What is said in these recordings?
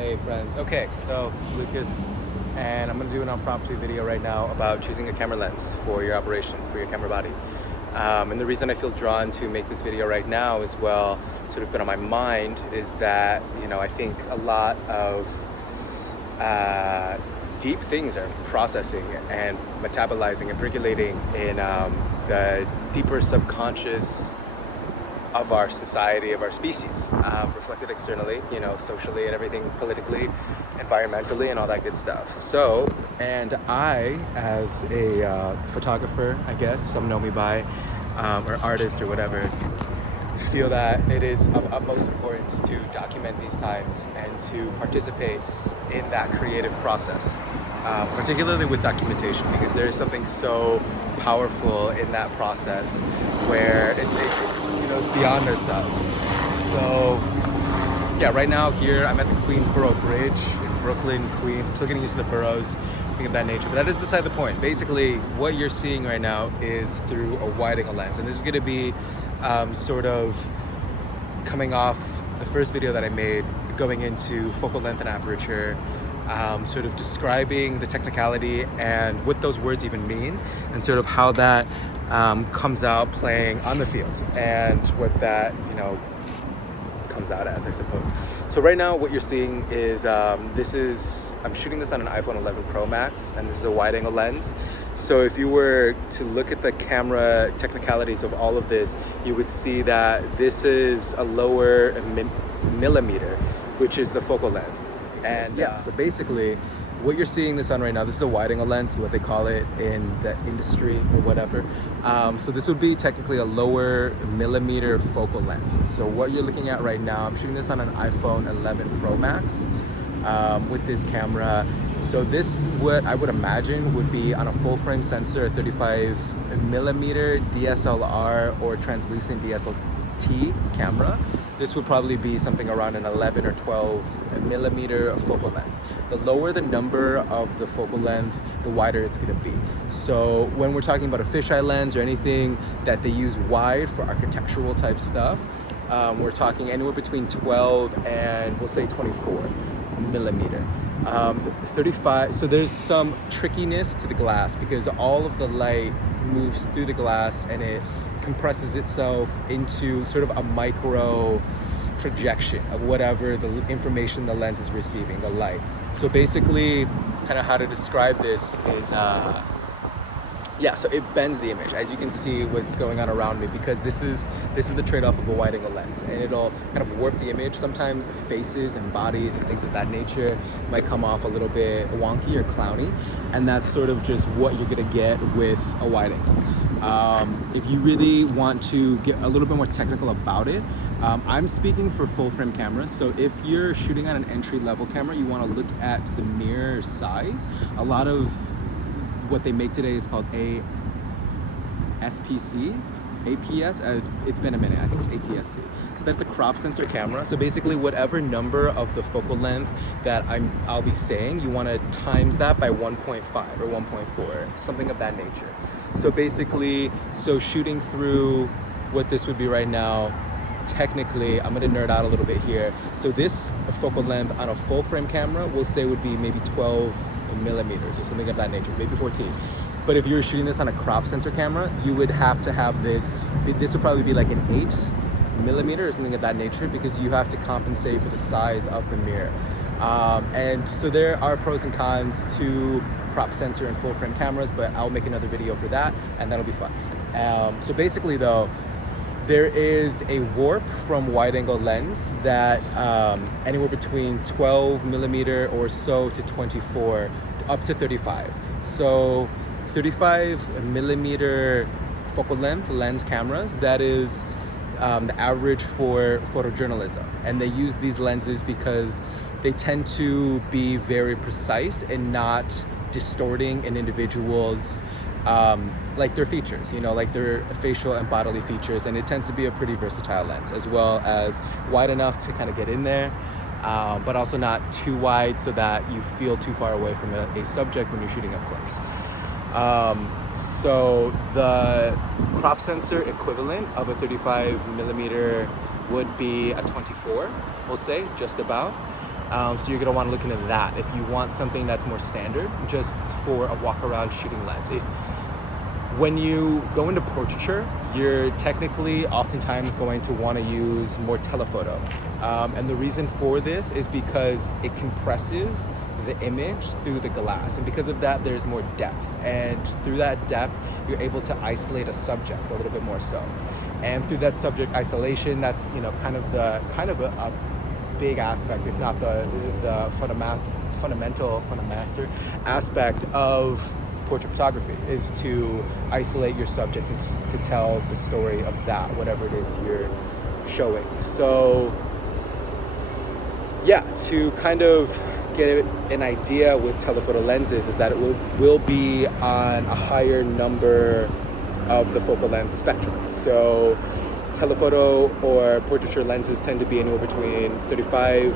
Hey friends. Okay, so this is Lucas, and I'm gonna do an impromptu video right now about choosing a camera lens for your operation, for your camera body. And the reason I feel drawn to make this video right now as well, sort of been on my mind, is that, I think a lot of deep things are processing and metabolizing and percolating in the deeper subconscious of our society, of our species, reflected externally, socially and everything, politically, environmentally, and all that good stuff. So, and I, as a photographer, I guess, some know me by, or artist or whatever, feel that it is of utmost importance to document these times and to participate in that creative process, particularly with documentation, because there is something so powerful in that process where it's beyond ourselves. So yeah, right now here I'm at the Queensboro Bridge in Brooklyn, Queens. I'm still getting used to the boroughs, thing of that nature, but that is beside the point. Basically, what you're seeing right now is through a wide-angle lens, and this is going to be sort of coming off the first video that I made, going into focal length and aperture, sort of describing the technicality and what those words even mean, and sort of how that comes out playing on the field, and what that comes out as, I suppose. So right now what you're seeing is I'm shooting this on an iPhone 11 Pro Max, and this is a wide angle lens. So if you were to look at the camera technicalities of all of this, you would see that this is a lower millimeter, which is the focal length. And yeah, so basically what you're seeing this on right now, this is a wide angle lens, is what they call it in the industry or whatever. So this would be technically a lower millimeter focal length. So what you're looking at right now, I'm shooting this on an iPhone 11 Pro Max with this camera. So this, what I would imagine, would be on a full frame sensor, a 35 millimeter DSLR or translucent DSLT camera. This would probably be something around an 11 or 12 millimeter focal length. The lower the number of the focal length, the wider it's going to be. So when we're talking about a fisheye lens or anything that they use wide for architectural type stuff, we're talking anywhere between 12 and we'll say 24 millimeter. 35, so there's some trickiness to the glass because all of the light moves through the glass and it compresses itself into sort of a micro projection of whatever the information the lens is receiving, the light. So basically, kind of how to describe this is, so it bends the image, as you can see what's going on around me, because this is the trade-off of a wide-angle lens, and it'll kind of warp the image. Sometimes faces and bodies and things of that nature might come off a little bit wonky or clowny, and that's sort of just what you're gonna get with a wide angle. If you really want to get a little bit more technical about it, I'm speaking for full frame cameras. So if you're shooting on an entry level camera, you want to look at the mirror size. A lot of what they make today is called APS. It's been a minute. I think it's APS-C. So that's a crop sensor camera. So basically, whatever number of the focal length that I'll be saying, you want to times that by 1.5 or 1.4, something of that nature. So basically, shooting through what this would be right now, technically, I'm going to nerd out a little bit here. So this focal length on a full frame camera, we'll say would be maybe 12 millimeters or something of that nature, maybe 14. But if you're shooting this on a crop sensor camera, you would have to have this would probably be like an 8 millimeter or something of that nature, because you have to compensate for the size of the mirror. And so there are pros and cons to crop sensor and full frame cameras, but I'll make another video for that, and that'll be fun. So basically though, there is a warp from wide angle lens that anywhere between 12 millimeter or so to 24 up to 35. So 35 millimeter focal length lens cameras, that is the average for photojournalism. And they use these lenses because they tend to be very precise and not distorting an individual's like their features, like their facial and bodily features, and it tends to be a pretty versatile lens, as well as wide enough to kind of get in there, but also not too wide so that you feel too far away from a subject when you're shooting up close. So the crop sensor equivalent of a 35 millimeter would be a 24, we'll say, just about. So you're gonna want to look into that if you want something that's more standard, just for a walk-around shooting lens. When you go into portraiture, you're technically oftentimes going to want to use more telephoto. And the reason for this is because it compresses the image through the glass. And because of that, there's more depth. And through that depth, you're able to isolate a subject a little bit more so. And through that subject isolation, that's, you know, kind of a big aspect, if not the fundamental aspect of portrait photography, is to isolate your subject and to tell the story of that, whatever it is you're showing. So yeah, to kind of get an idea with telephoto lenses is that it will be on a higher number of the focal length spectrum. So telephoto or portraiture lenses tend to be anywhere between 35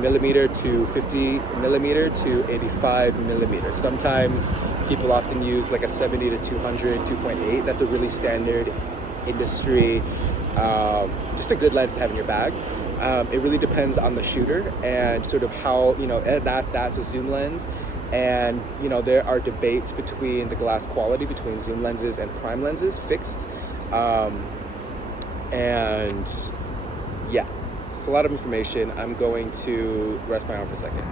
millimeter to 50 millimeter to 85 millimeter. Sometimes people often use like a 70 to 200, 2.8. That's a really standard industry, just a good lens to have in your bag. It really depends on the shooter and sort of how, you know, that's a zoom lens. And, you know, there are debates between the glass quality between zoom lenses and prime lenses, fixed. And yeah, it's a lot of information. I'm going to rest my arm for a second.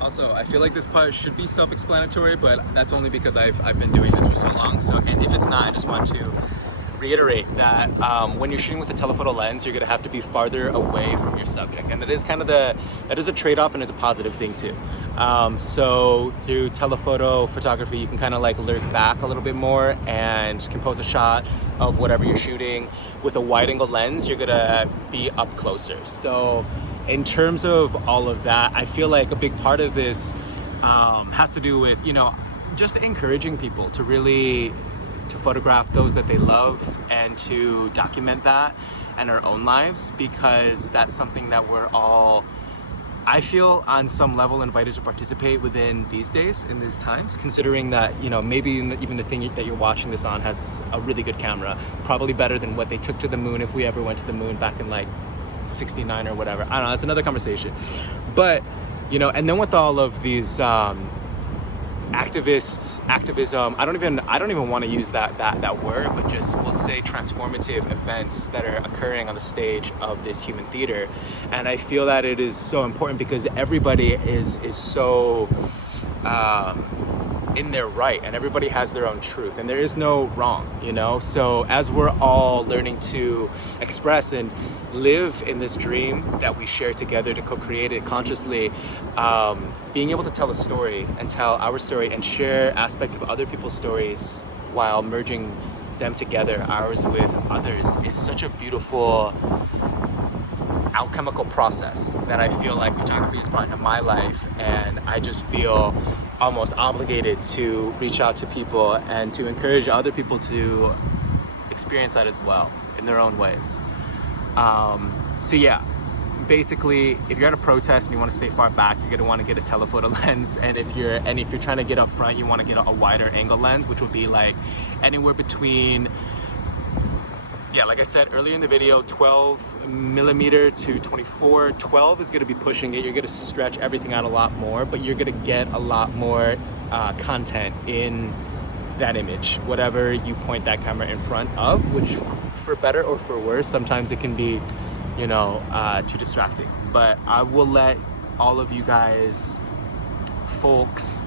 Also, I feel like this part should be self-explanatory, but that's only because I've been doing this for so long. So, and if it's not, I just want to reiterate that when you're shooting with a telephoto lens, you're going to have to be farther away from your subject, and that is kind of that is a trade-off, and it's a positive thing too. So through telephoto photography, you can kind of like lurk back a little bit more and compose a shot of whatever you're shooting. With a wide-angle lens, you're gonna be up closer. So in terms of all of that, I feel like a big part of this has to do with, you know, just encouraging people to really to photograph those that they love and to document that in our own lives, because that's something that we're all, I feel, on some level invited to participate within these days, in these times, considering that, you know, maybe even the thing that you're watching this on has a really good camera, probably better than what they took to the moon, if we ever went to the moon back in like 69 or whatever. I don't know, that's another conversation. But, you know, and then with all of these activism, I don't even want to use that word, but just, we'll say, transformative events that are occurring on the stage of this human theater. And I feel that it is so important because everybody is so in their right, and everybody has their own truth, and there is no wrong, you know? So as we're all learning to express and live in this dream that we share together to co-create it consciously, being able to tell a story and tell our story and share aspects of other people's stories while merging them together, ours with others, is such a beautiful alchemical process that I feel like photography has brought into my life. And I just feel almost obligated to reach out to people and to encourage other people to experience that as well in their own ways. So yeah, basically, if you're at a protest and you want to stay far back, you're going to want to get a telephoto lens. And if you're trying to get up front, you want to get a wider angle lens, which will be like anywhere between, yeah, like I said earlier in the video, 12 millimeter to 24. 12 is going to be pushing it. You're going to stretch everything out a lot more, but you're going to get a lot more content in that image, whatever you point that camera in front of, which for better or for worse, sometimes it can be, you know, too distracting. But I will let all of you guys, folks,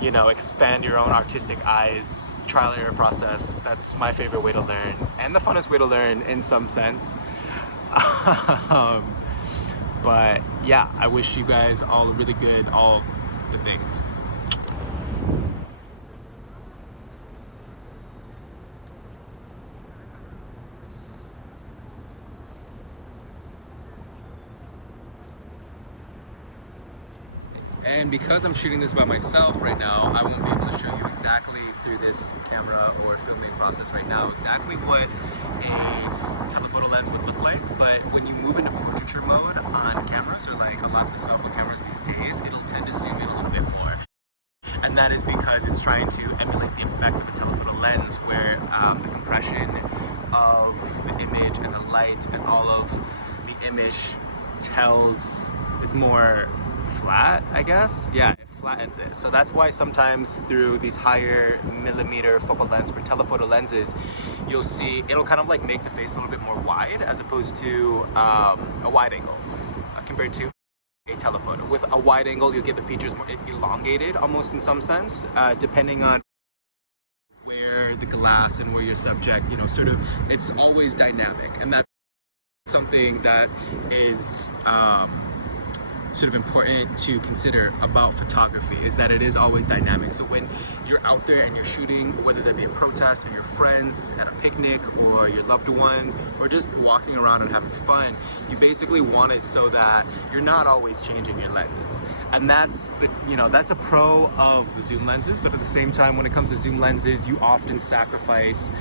you know, expand your own artistic eyes, trial and error process. That's my favorite way to learn, and the funnest way to learn in some sense. But yeah, I wish you guys all really good, all the things. And because I'm shooting this by myself right now, I won't be able to show you exactly through this camera or filming process right now exactly what a telephoto lens would look like. But when you move into portraiture mode on cameras, or like a lot of the cell phone cameras these days, it'll tend to zoom in a little bit more. And that is because it's trying to emulate the effect of a telephoto lens, where the compression of the image and the light and all of the image is more flat, I guess. Yeah, it flattens it. So that's why sometimes through these higher millimeter focal lengths for telephoto lenses, you'll see it'll kind of like make the face a little bit more wide as opposed to a wide angle compared to a telephoto. With a wide angle, you'll get the features more elongated almost in some sense, depending on where the glass and where your subject, sort of, it's always dynamic. And that's something that is sort of important to consider about photography, is that it is always dynamic. So when you're out there and you're shooting, whether that be a protest or your friends at a picnic or your loved ones or just walking around and having fun, you basically want it so that you're not always changing your lenses. And that's that's a pro of zoom lenses, but at the same time, when it comes to zoom lenses, you often sacrifice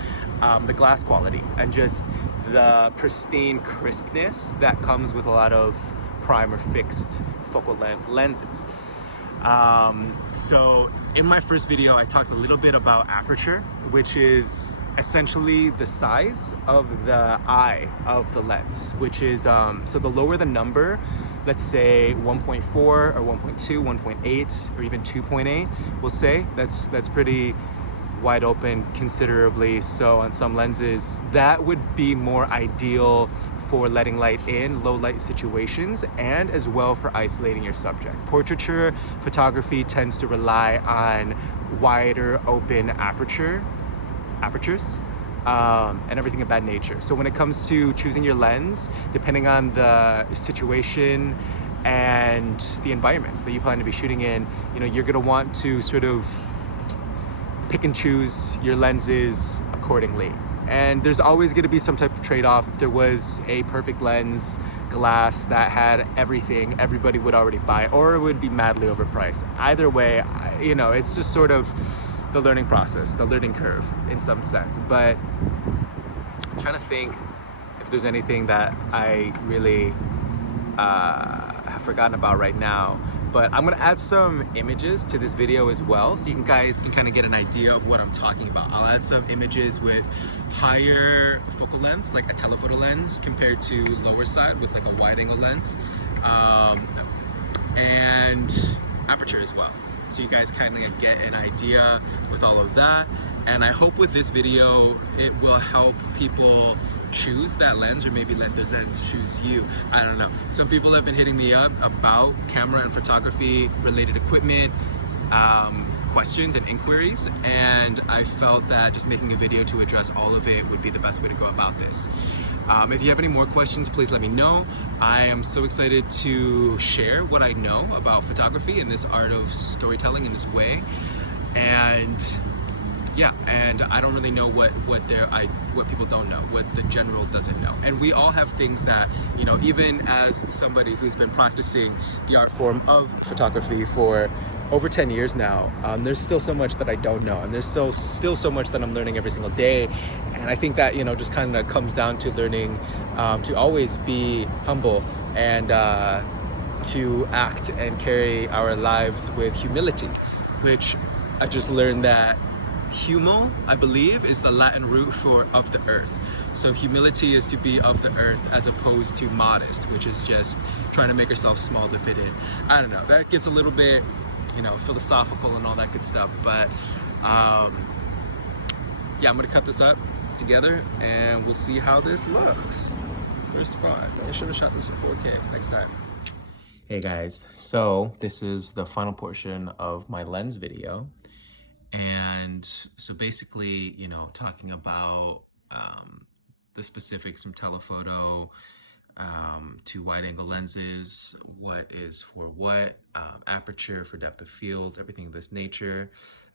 the glass quality and just the pristine crispness that comes with a lot of prime or fixed focal length lenses. So in my first video, I talked a little bit about aperture, which is essentially the size of the eye of the lens, which is, so the lower the number, let's say 1.4 or 1.2, 1.8, or even 2.8, we'll say, that's pretty wide open, considerably so on some lenses. That would be more ideal for letting light in low light situations and as well for isolating your subject. Portraiture photography tends to rely on wider open apertures and everything of that nature. So when it comes to choosing your lens, depending on the situation and the environments that you plan to be shooting in, you're gonna want to sort of pick and choose your lenses accordingly. And there's always going to be some type of trade-off. If there was a perfect lens glass that had everything, everybody would already buy it, or it would be madly overpriced. Either way, it's just sort of the learning process, the learning curve in some sense. But I'm trying to think if there's anything that I really have forgotten about right now. But I'm gonna add some images to this video as well, so you guys can kind of get an idea of what I'm talking about. I'll add some images with higher focal lengths, like a telephoto lens, compared to lower side with like a wide angle lens, and aperture as well. So you guys kind of get an idea with all of that. And I hope with this video, it will help people choose that lens, or maybe let the lens choose you. I don't know. Some people have been hitting me up about camera and photography related equipment, questions and inquiries, and I felt that just making a video to address all of it would be the best way to go about this. If you have any more questions, please let me know. I am so excited to share what I know about photography and this art of storytelling in this way. And yeah, and I don't really know what people don't know, what the general doesn't know. And we all have things that, even as somebody who's been practicing the art form of photography for over 10 years now, there's still so much that I don't know, and there's still so much that I'm learning every single day. And I think that, just kind of comes down to learning to always be humble and to act and carry our lives with humility, which I just learned that humo, I believe, is the Latin root for of the earth. So humility is to be of the earth as opposed to modest, which is just trying to make yourself small to fit in. I don't know, that gets a little bit, philosophical and all that good stuff. But yeah, I'm gonna cut this up together and we'll see how this looks. First five. I should have shot this in 4K next time. Hey guys, so this is the final portion of my lens video. And so basically, talking about the specifics from telephoto to wide angle lenses, what is for what, aperture for depth of field, everything of this nature.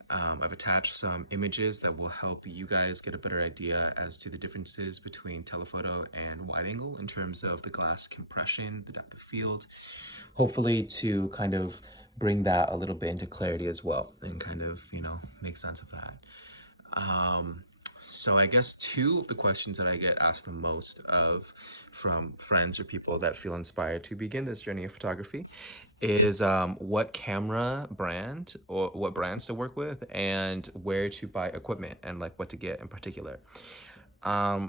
I've attached some images that will help you guys get a better idea as to the differences between telephoto and wide angle in terms of the glass compression, the depth of field, hopefully to kind of bring that a little bit into clarity as well and kind of, make sense of that. So I guess two of the questions that I get asked the most of from friends or people that feel inspired to begin this journey of photography is what camera brand or what brands to work with and where to buy equipment and like what to get in particular.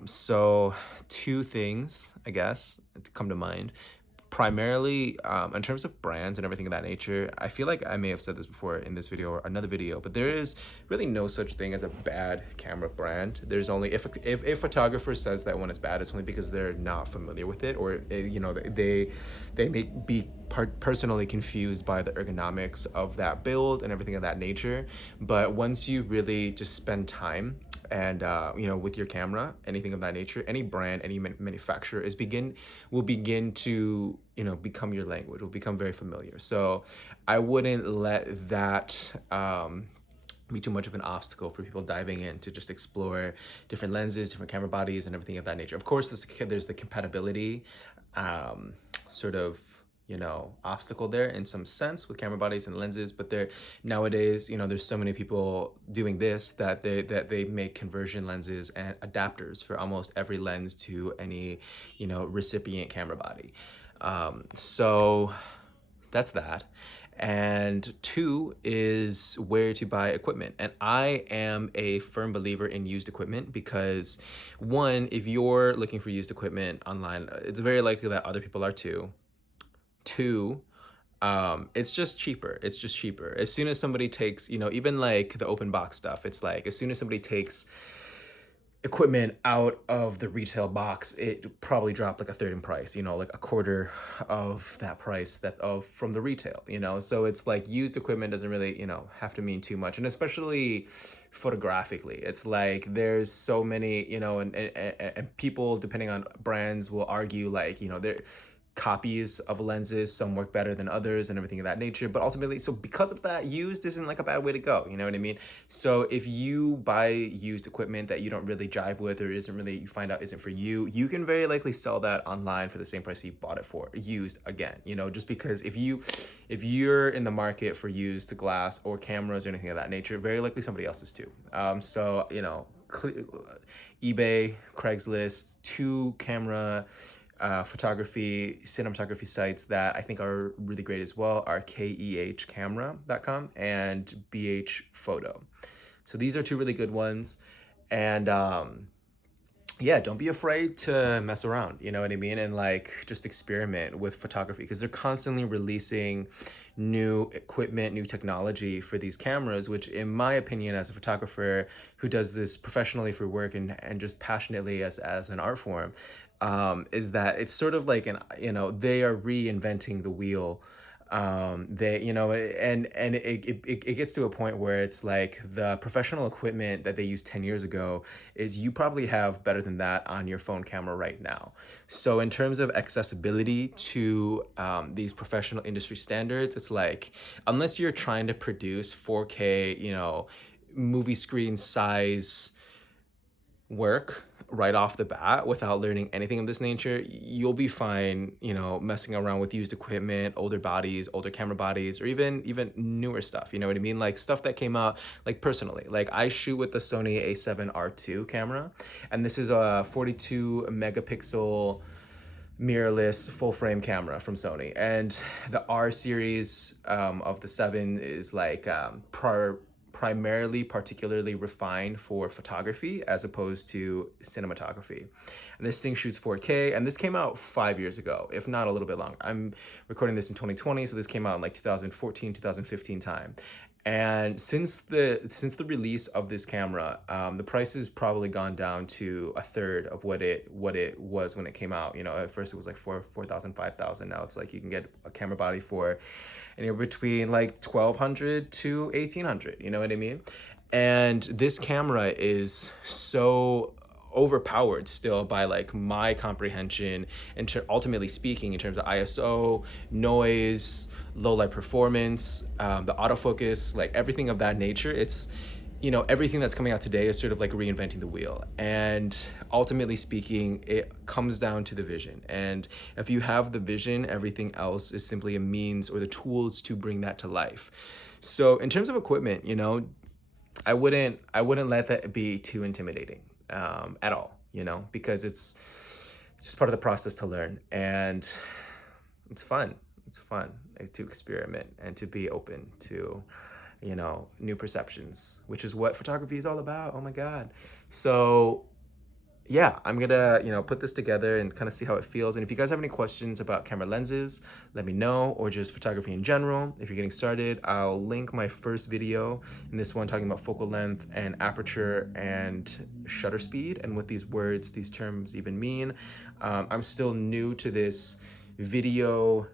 So two things, I guess, to come to mind. primarily, in terms of brands and everything of that nature, I feel like I may have said this before in this video or another video, but there is really no such thing as a bad camera brand. There's only, if a photographer says that one is bad, it's only because they're not familiar with it, or you know, they may be personally confused by the ergonomics of that build and everything of that nature. But once you really just spend time and you know, with your camera, anything of that nature, any brand, any manufacturer will begin to, you know, become your language, will become very familiar. So I wouldn't let that be too much of an obstacle for people diving in to just explore different lenses, different camera bodies, and everything of that nature. Of course, there's the compatibility sort of, you know, obstacle there in some sense with camera bodies and lenses, but there nowadays, you know, there's so many people doing this that they make conversion lenses and adapters for almost every lens to any, you know, recipient camera body. So that's that. And two is where to buy equipment. And I am a firm believer in used equipment because, one, if you're looking for used equipment online, it's very likely that other people are too. Two, it's just cheaper. It's just cheaper. As soon as somebody takes, you know, even like the open box stuff, it's like as soon as somebody takes equipment out of the retail box, it probably dropped like a third in price, you know, like a quarter of that price from the retail, you know. So it's like used equipment doesn't really, you know, have to mean too much. And especially photographically, it's like there's so many, you know, and people, depending on brands, will argue like, you know, they're copies of lenses, some work better than others and everything of that nature. But ultimately, so because of that, used isn't like a bad way to go, you know what I mean? So if you buy used equipment that you don't really jive with, or isn't really, you find out isn't for you, you can very likely sell that online for the same price you bought it for, used again, you know, just because if you're in the market for used glass or cameras or anything of that nature, very likely somebody else is too. So, you know, eBay, Craigslist, two camera cinematography sites that I think are really great as well are kehcamera.com and bhphoto. So these are two really good ones. And yeah, don't be afraid to mess around, you know what I mean? And like just experiment with photography because they're constantly releasing new equipment, new technology for these cameras, which in my opinion, as a photographer who does this professionally for work and just passionately as an art form, is that it's sort of like you know, they are reinventing the wheel. They, you know, and it gets to a point where it's like the professional equipment that they used 10 years ago is you probably have better than that on your phone camera right now. So in terms of accessibility to these professional industry standards, it's like, unless you're trying to produce 4K, you know, movie screen size work right off the bat without learning anything of this nature, you'll be fine, you know, messing around with used equipment, older bodies, older camera bodies, or even newer stuff, you know what I mean? Like stuff that came out, like personally, like I shoot with the Sony A7R II camera, and this is a 42 megapixel mirrorless full frame camera from Sony, and the R series of the 7 is like particularly refined for photography as opposed to cinematography. And this thing shoots 4K, and this came out 5 years ago, if not a little bit longer. I'm recording this in 2020, so this came out in like 2014, 2015 time. And since the release of this camera, the price has probably gone down to a third of what it was when it came out. You know, at first it was like 4,000, 5,000. Now it's like you can get a camera body for anywhere between like 1,200 to 1,800. You know what I mean? And this camera is so overpowered still by like my comprehension, and ultimately speaking, in terms of ISO, noise, low light performance, the autofocus, like everything of that nature. It's, you know, everything that's coming out today is sort of like reinventing the wheel. And ultimately speaking, it comes down to the vision. And if you have the vision, everything else is simply a means or the tools to bring that to life. So in terms of equipment, you know, I wouldn't let that be too intimidating at all, you know, because it's just part of the process to learn, and it's fun. It's fun to experiment and to be open to, you know, new perceptions, which is what photography is all about. Oh my God. So yeah, I'm gonna, put this together and kind of see how it feels. And if you guys have any questions about camera lenses, let me know, or just photography in general. If you're getting started, I'll link my first video in this one talking about focal length and aperture and shutter speed and what these words, these terms even mean. I'm still new to this video,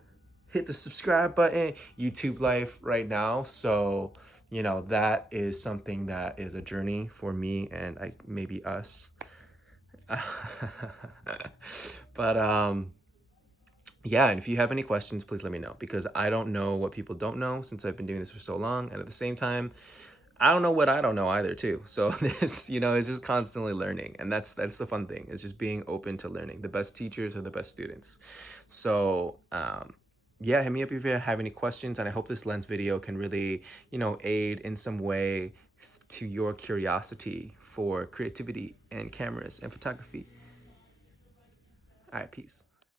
hit the subscribe button, YouTube life right now. So, that is something that is a journey for me and maybe us. But yeah, and if you have any questions, please let me know, because I don't know what people don't know since I've been doing this for so long, and at the same time, I don't know what I don't know either too. So this, it's just constantly learning, and that's the fun thing, is just being open to learning. The best teachers are the best students. So yeah, hit me up if you have any questions, and I hope this lens video can really, aid in some way to your curiosity for creativity and cameras and photography. All right, peace.